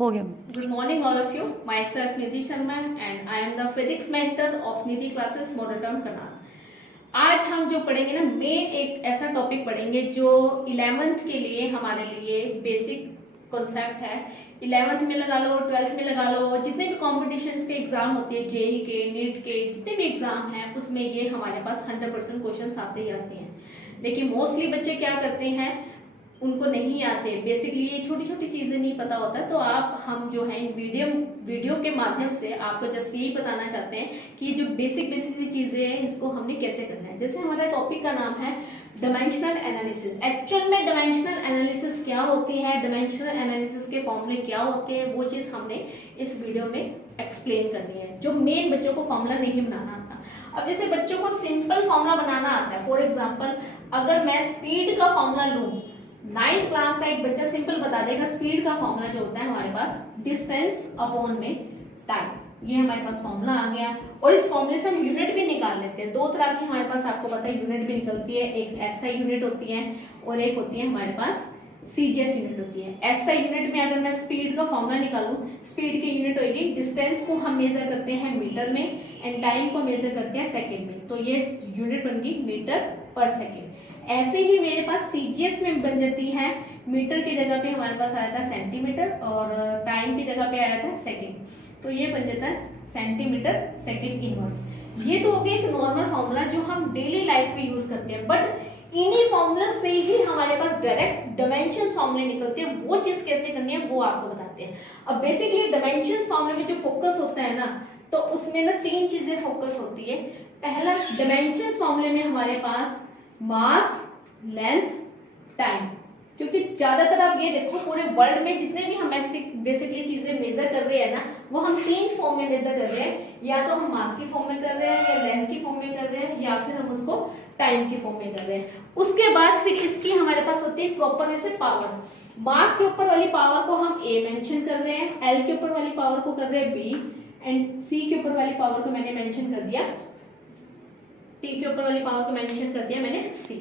हो गया। Good morning, all of you. Myself Nidhi Sharma, and I am the physics mentor of Nidhi Classes Model Town Karnal. आज हम जो पढ़ेंगे ना, मेन एक ऐसा टॉपिक पढ़ेंगे जो 11th के लिए हमारे लिए बेसिक कॉन्सेप्ट है। 11th में लगा लो, 12th में लगा लो, जितने भी कॉम्पिटिशन्स के एग्जाम होते हैं, जेई के, नीट के, जितने भी एग्जाम हैं, उसमें ये हमारे पास 100% क्वेश्चन आते ही आते हैं। लेकिन मोस्टली बच्चे क्या करते हैं, उनको नहीं आते, बेसिकली ये छोटी छोटी चीज़ें नहीं पता होता। तो आप हम जो है वीडियो के माध्यम से आपको जस्ट यही बताना चाहते हैं कि जो बेसिक सी चीज़ें हैं, इसको हमने कैसे करना है। जैसे हमारा टॉपिक का नाम है डायमेंशनल एनालिसिस। एक्चुअल में डायमेंशनल एनालिसिस क्या होती है, डायमेंशनल एनालिसिस के फॉर्मूले क्या होते हैं, वो चीज़ हमने इस वीडियो में एक्सप्लेन करनी है, जो मेन बच्चों को फॉर्मूला नहीं बनाना आता। अब जैसे बच्चों को सिंपल फॉर्मूला बनाना आता है, फॉर एग्जाम्पल अगर मैं स्पीड का फॉर्मूला लूँ, 9th क्लास का एक बच्चा सिंपल बता देगा स्पीड का फॉर्मूला जो होता है हमारे पास डिस्टेंस अपॉन में टाइम, ये हमारे पास फॉर्मूला आ गया। और इस फॉर्मूले से हम यूनिट भी निकाल लेते हैं। दो तरह की हमारे पास, आपको पता है, यूनिट भी निकलती है। एक एसआई यूनिट होती है और एक होती है हमारे पास सीजीएस यूनिट होती है। एसआई यूनिट में अगर मैं स्पीड का फॉर्मूला निकालूं, स्पीड की यूनिट होगी, डिस्टेंस को हम मेजर करते हैं मीटर में एंड टाइम को मेजर करते हैं सेकेंड में, तो ये यूनिट बन गई मीटर पर सेकेंड। ऐसे ही मेरे पास सीजीएस में बन जाती है, मीटर की जगह पे हमारे पास आया था सेंटीमीटर और टाइम की जगह पे आया था सेकंड, तो ये बन जाता है सेंटीमीटर सेकंड इनवर्स। ये तो हो गया एक नॉर्मल फॉर्मूला जो हम डेली लाइफ में यूज करते हैं, बट इन्हीं फॉर्मूला से ही हमारे पास डायरेक्ट डायमेंशंस फॉर्मूले निकलते हैं। वो चीज कैसे करनी है वो आपको बताते हैं। अब बेसिकली डायमेंशंस फॉर्मूले में जो फोकस होता है ना, तो उसमें ना 3 चीजें फोकस होती है। पहला, डायमेंशंस फॉर्मूले में हमारे पास मास, लेंथ, टाइम, क्योंकि ज्यादातर आप ये देखो पूरे वर्ल्ड में जितने भी हम ऐसी बेसिकली चीजें मेजर कर रहे हैं ना, वो हम 3 फॉर्म में मेजर कर रहे हैं। या तो हम मास की फॉर्म में कर रहे हैं, या लेंथ की फॉर्म में कर रहे हैं, या फिर हम उसको टाइम की फॉर्म में कर रहे हैं। उसके बाद फिर इसकी हमारे पास होती है प्रॉपर में से पावर। मास के ऊपर वाली पावर को हम ए मेंशन कर रहे हैं, एल के ऊपर वाली पावर को कर रहे हैं बी, एंड सी के ऊपर वाली पावर को मैंने मेंशन कर दिया, टी के ऊपर वाली पावर को मेंशन कर दिया मैंने सी।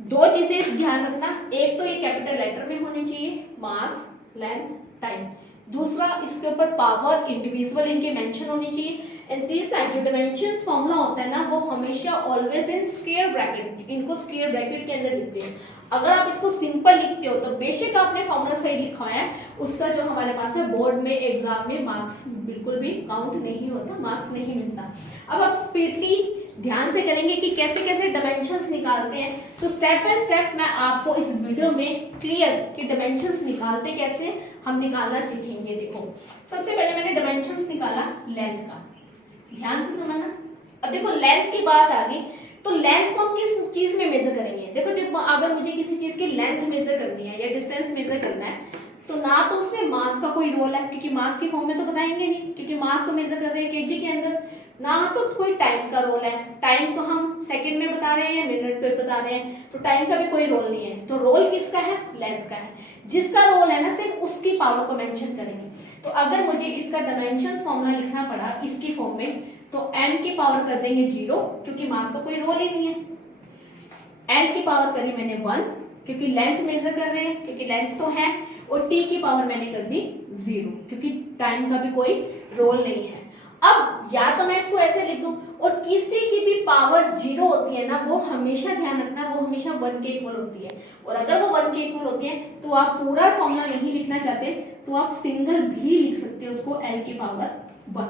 2 चीजें ध्यान रखना, एक तो ये कैपिटल लेटर में होनी चाहिए, मास, लेंथ, टाइम। दूसरा, इसके ऊपर पावर इंडिविजुअल इनके मेंशन होनी चाहिए। एंड तीसरा, जो डायमेंशंस फॉर्मूला होता है ना, वो हमेशा ऑलवेज इन स्क्वायर ब्रैकेट, इनको स्क्वायर ब्रैकेट के अंदर लिखते हैं। अगर आप इसको सिंपल लिखते हो तो बेशक आपने फॉर्मूला सही लिखा है, उसका जो हमारे पास है बोर्ड में एग्जाम में मार्क्स बिल्कुल भी काउंट नहीं होता, मार्क्स नहीं मिलता। अब आप स्पीडली ध्यान से करेंगे कि कैसे कैसे डायमेंशंस निकालते हैं, तो स्टेप बाय स्टेप मैं आपको इस वीडियो में क्लियर कि डायमेंशंस निकालते कैसे हम निकालना सीखेंगे। देखो, सबसे पहले मैंने डायमेंशंस निकाला लेंथ का, ध्यान से समझना। अब देखो लेंथ की बात आ गई, तो लेंथ को हम किस चीज में मेजर करेंगे। देखो, जब अगर मुझे किसी चीज की लेंथ मेजर करनी है या डिस्टेंस मेजर करना है, तो ना तो उसमें मास का कोई रोल है, क्योंकि मास की फॉर्म में तो बताएंगे नहीं, क्योंकि मास को मेजर कर रहे हैं केजी के अंदर। ना तो कोई टाइम का रोल है, टाइम को हम सेकंड में बता रहे हैं, मिनट पे बता रहे हैं, तो टाइम का भी कोई रोल नहीं है। तो रोल किसका है, लेंथ का है। जिसका रोल है ना, सिर्फ उसकी पावर को मेंशन करेंगे। तो अगर मुझे इसका डायमेंशंस फॉर्मूला लिखना पड़ा इसकी फॉर्म में, तो m की पावर कर देंगे 0, क्योंकि मास का कोई रोल ही नहीं है। l की पावर करी मैंने 1, क्योंकि लेंथ मेजर कर रहे हैं, क्योंकि लेंथ तो है। और t की पावर मैंने कर दी 0, क्योंकि टाइम का भी कोई रोल नहीं है। अब या तो मैं इसको ऐसे लिख दूं, और किसी की भी पावर 0 होती है ना, वो हमेशा ध्यान रखना, वो हमेशा 1 के इक्वल होती है। और अगर वो 1 के इक्वल होती है, तो आप पूरा फॉर्मूला नहीं लिखना चाहते तो आप सिंगल भी लिख सकते हो उसको, l की पावर 1।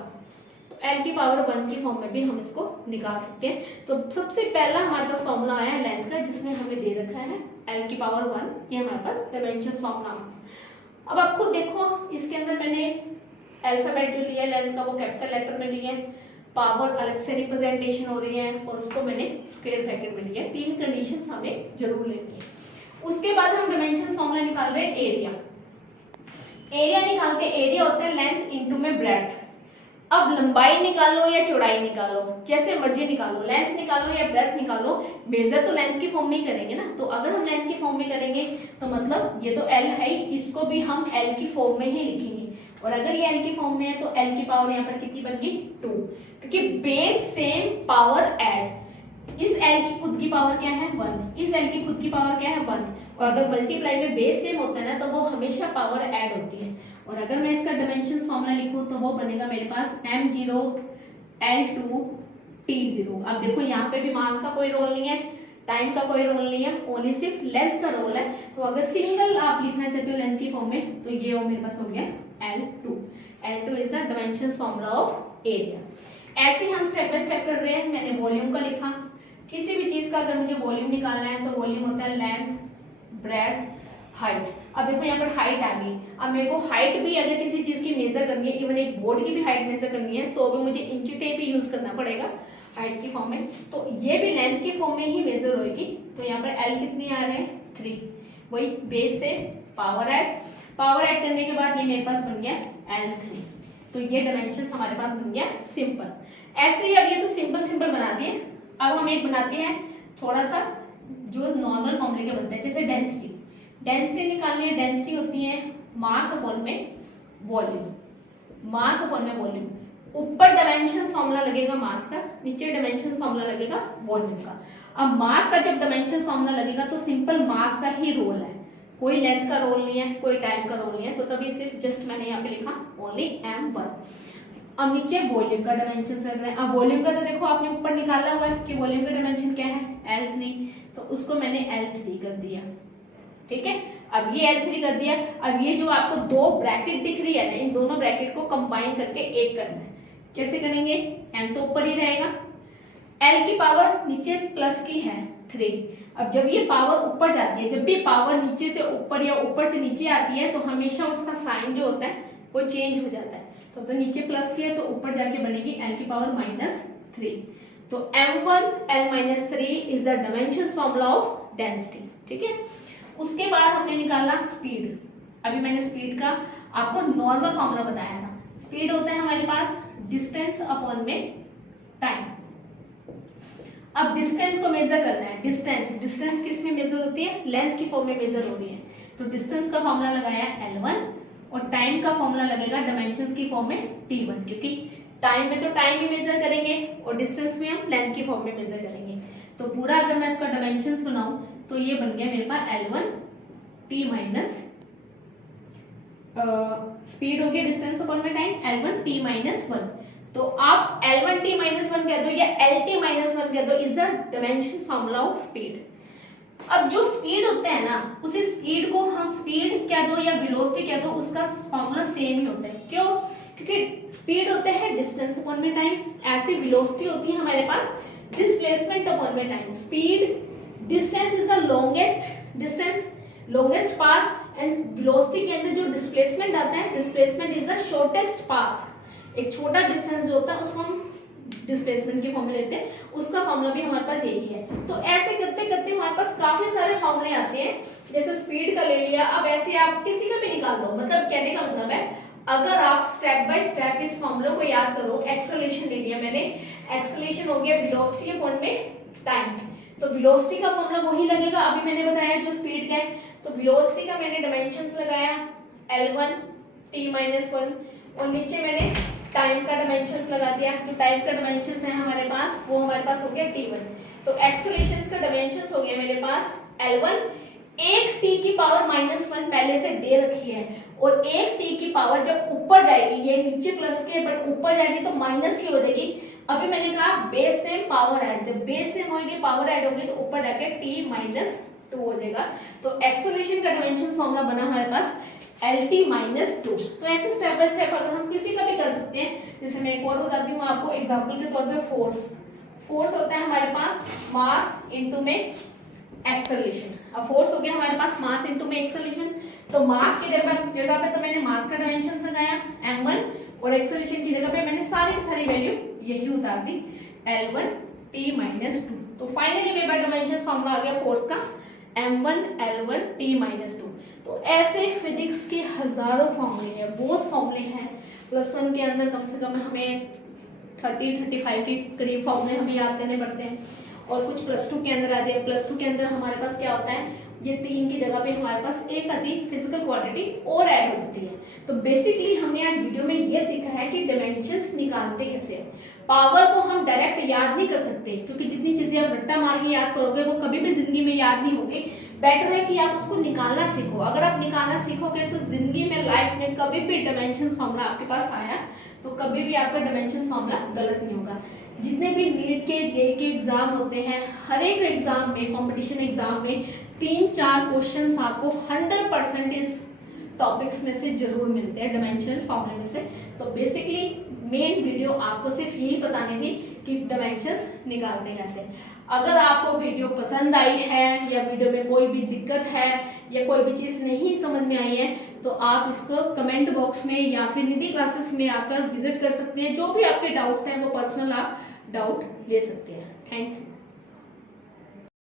l की पावर 1 की फॉर्म में भी हम इसको निकाल सकते हैं। तो सबसे पहला हमारे पास फॉर्मूला आया है लेंथ का, जिसमें हमें दे रखा है l की पावर 1, ये हमारे पास डायमेंशंस फॉर्मूला। अब आप खुद देखो, इसके अंदर मैंने अल्फाबेट जो लिया लेंथ का वो कैपिटल लेटर में लिया है, पावर अलग से रिप्रेजेंटेशन हो रही है, और उसको मैंने स्क्वायर ब्रैकेट में लिया है। 3 कंडीशंस हमें जरूर लेनी है। उसके बाद हम डायमेंशंस फॉर्मूला निकाल रहे हैं एरिया। एरिया निकालते, एरिया होता है लेंथ इनटू में ब्रेड्थ। अब लंबाई निकालो या चौड़ाई निकालो, जैसे मर्जी निकालो, लेंथ निकालो या ब्रेड्थ निकालो, मेजर तो लेंथ की फॉर्म में ही करेंगे ना। तो अगर हम लेंथ की फॉर्म में करेंगे तो मतलब ये तो l है, इसको भी हम l की फॉर्म में ही लिखेंगे। और अगर ये l की फॉर्म में है तो l की पावर यहाँ पर कितनी बन गई 2, क्योंकि बेस सेम पावर ऐड। इस l की खुद की पावर क्या है 1, इस l की खुद की पावर क्या है 1, और अगर मल्टीप्लाई में बेस सेम होता है ना, तो वो हमेशा पावर ऐड होती है। और अगर मैं इसका डायमेंशंस फॉर्मूला लिखूं तो वो बनेगा मेरे पास m0 L2 T0। अब देखो यहाँ पे भी मास का कोई रोल नहीं है, टाइम का कोई रोल नहीं है, ओनली सिर्फ लेंथ का रोल है। तो अगर सिंगल आप लिखना चाहते हो लेंथ की फॉर्म में तो ये वो मेरे पास हो गया L2। L2 is the dimensions formula of area. ऐसे ही हम स्टेप बाय स्टेप कर रहे हैं। मैंने वॉल्यूम का लिखा, किसी भी चीज का अगर मुझे वॉल्यूम निकालना है तो वॉल्यूम होता है लेंथ, ब्रेड्थ, हाइट। अब देखो यहाँ पर हाइट आ गई। अब मेरे को हाइट भी अगर किसी चीज की मेजर करनी है, इवन एक बोर्ड की भी हाइट मेजर करनी है तो भी मुझे इंची टेप ही यूज करना पड़ेगा हाइट की फॉर्म में। तो ये भी लेंथ की फॉर्म में ही मेजर होगी। तो यहाँ पर L कितनी आ रहे हैं 3, वही बेस से पावर ऐड करने के बाद ये मेरे पास बन गया L3। तो ये डायमेंशंस हमारे पास बन गया सिंपल। ऐसे ही अब ये तो सिंपल बना दिए। अब हम एक बनाते हैं थोड़ा सा जो नॉर्मल फॉर्मूले के बनते हैं, जैसे डेंसिटी निकालनी है। डेंसिटी होती है मास अपॉन में वॉल्यूम, मास अपॉन में वॉल्यूम। ऊपर डायमेंशंस फॉर्मूला लगेगा मास का, नीचे डायमेंशंस फॉर्मूला लगेगा वॉल्यूम का। अब मास का जब डायमेंशंस फॉर्मूला लगेगा तो सिंपल मास का ही रोल है, कोई लेंथ का रोल नहीं है, कोई टाइम का रोल नहीं है। तो तभी सिर्फ जस्ट मैंने यहाँ पे लिखा ओनली m1। अब नीचे वॉल्यूम का डायमेंशन लग रहा है। अब वॉल्यूम का तो देखो आपने ऊपर निकाला हुआ है कि वॉल्यूम का डायमेंशन क्या है L3, तो उसको मैंने L3 कर दिया। ठीक है, अब ये L3 कर दिया। अब ये जो आपको दो ब्रैकेट दिख रही है ना, इन दोनों ब्रैकेट को कंबाइन करके एक करना है। कैसे करेंगे, m तो ऊपर ही रहेगा, L की पावर नीचे प्लस की है 3। अब जब ये पावर ऊपर जाती है, जब भी पावर नीचे से ऊपर या ऊपर से नीचे आती है तो हमेशा उसका साइन जो होता है वो चेंज हो जाता है। तो नीचे प्लस की है तो ऊपर जाके बनेगी L की पावर -3। तो m1 L-3 is the dimensions formula of density. ठीक है, उसके बाद हमने निकाला स्पीड। अभी मैंने स्पीड का आपको नॉर्मल फॉर्मूला बताया था। स्पीड होता है हमारे पास डिस्टेंस अपॉन में टाइम। अब डिस्टेंस को मेजर करना है। डिस्टेंस किस में मेजर होती है, लेंथ की फॉर्म में मेजर हो रही है। तो डिस्टेंस का फॉर्मूला लगाया L1 और टाइम का फॉर्मूला लगेगा डायमेंशंस की फॉर्म में T1, क्योंकि टाइम में तो टाइम ही मेजर करेंगे और डिस्टेंस में हम लेंथ की फॉर्म में मेजर करेंगे। तो पूरा अगर मैं इसका डायमेंशंस बनाऊं तो ये बन गया मेरे पास L1 T माइनस स्पीड हो गया डिस्टेंस अपॉन में टाइम L1 T -1। तो आप L1 T -1 कह दो या LT -1 कह दो, is the dimensions formula of speed. अब जो स्पीड होता है ना, उसी स्पीड को हम स्पीड कह दो या वेलोसिटी कह दो, उसका फॉर्मूला सेम ही होता है। क्यों, क्योंकि स्पीड होता है डिस्टेंस अपॉन में टाइम, ऐसी वेलोसिटी होती है हमारे पास डिस्प्लेसमेंट अपॉन में time. Speed distance is the longest path and velocity के अंदर जो डिस्प्लेसमेंट आता है, displacement is the shortest path. एक छोटा डिस्टेंस जो होता है उसको हम डिस्प्लेसमेंट के फॉर्मूले लेते हैं, उसका फॉर्मूला भी हमारे पास यही है। तो ऐसे करते करते हमारे पास काफी सारे फॉर्मूले आते हैं। जैसे स्पीड का ले लिया, अब ऐसे आप किसी का भी निकाल दो। मतलब कहने का मतलब है, अगर आप स्टेप बाय स्टेप इस फॉर्मूले को याद करो। एक्सेलरेशन ले लिया मैंने, एक्सेलरेशन हो गया वेलोसिटी अपॉन में टाइम। तो वेलोसिटी का फॉर्मूला वही लगेगा अभी मैंने बताया जो स्पीड का है। तो वेलोसिटी का मैंने डायमेंशंस लगाया L1 T -1 और नीचे मैंने टाइम का डायमेंशंस लगा दिया। तो टाइम का डायमेंशंस है हमारे पास, वो हमारे पास हो गया T1। तो एक्सेलरेशन का डायमेंशंस हो गया मेरे पास L1। एक t की पावर -1 पहले से दे रखी है और एक t की पावर जब ऊपर जाएगी, ये नीचे प्लस के बट ऊपर जाएगी तो माइनस की हो जाएगी। अभी मैंने कहा बेस सेम पावर ऐड, जब बेस सेम होगी पावर ऐड होगी तो ऊपर जाके t -2 हो जाएगा। तो एक्सेलरेशन का डायमेंशंस फॉर्मूला बना हमारे पास LT -2। तो ऐसे स्टेप बाय स्टेप अगर हम किसी का भी कर सकते हैं। जैसे मैं एक और बताती हूँ आपको एग्जांपल के तौर पे, फोर्स होता है हमारे पास मास इनटू में एक्सेलरेशन। अब फोर्स हो गया हमारे पास मास इनटू में एक्सेलरेशन। तो मास की जगह पे तो मैंने मास का डायमेंशंस लगाया m1 और एक्सेलरेशन की जगह पे मैंने सारी वैल्यू यही उतार दी L1 T -2। तो फाइनली मेरे पास डायमेंशंस फॉर्मूला आ गया फोर्स का m1 L1 T -2। तो ऐसे फिजिक्स के हजारों फॉर्मूले हैं, बहुत फॉर्मूले हैं। +1 के अंदर कम से कम हमें 30-35 के करीब फॉर्मूले हमें याद करने पड़ते हैं और कुछ +2 के अंदर आते हैं। +2 के अंदर हमारे पास क्या होता है, ये 3 की जगह पे हमारे पास एक अधिक फिजिकल क्वांटिटी और ऐड हो जाती है। तो बेसिकली हमने आज वीडियो में ये सीखा है कि डायमेंशंस निकालते कैसे हैं। पावर को हम डायरेक्ट याद नहीं कर सकते क्योंकि जितनी चीजें आप रट्टा मार के याद करोगे वो कभी भी जिंदगी में याद नहीं होगी। बेटर है कि आप उसको निकालना सीखो। अगर आप निकालना सीखोगे तो जिंदगी में, लाइफ में कभी भी डायमेंशंस फॉर्मूला आपके पास आया तो कभी भी आपका डायमेंशंस फॉर्मूला गलत नहीं होगा। जितने भी नीट के, जेईई एग्जाम होते हैं, हर एक एग्जाम में, कंपटीशन एग्जाम में 3-4 क्वेश्चंस आपको 100% इस टॉपिक्स में से जरूर मिलते हैं, डायमेंशन फॉर्मूले में से। तो बेसिकली मेन वीडियो आपको सिर्फ यही बतानी थी कि डायमेंशंस निकालते कैसे। अगर आपको वीडियो पसंद आई है या वीडियो में कोई भी दिक्कत है या कोई भी चीज़ नहीं समझ में आई है तो आप इसको कमेंट बॉक्स में या फिर निधि क्लासेस में आकर विजिट कर सकते हैं। जो भी आपके डाउट्स हैं वो पर्सनल आप डाउट ले सकते हैं। Thank you.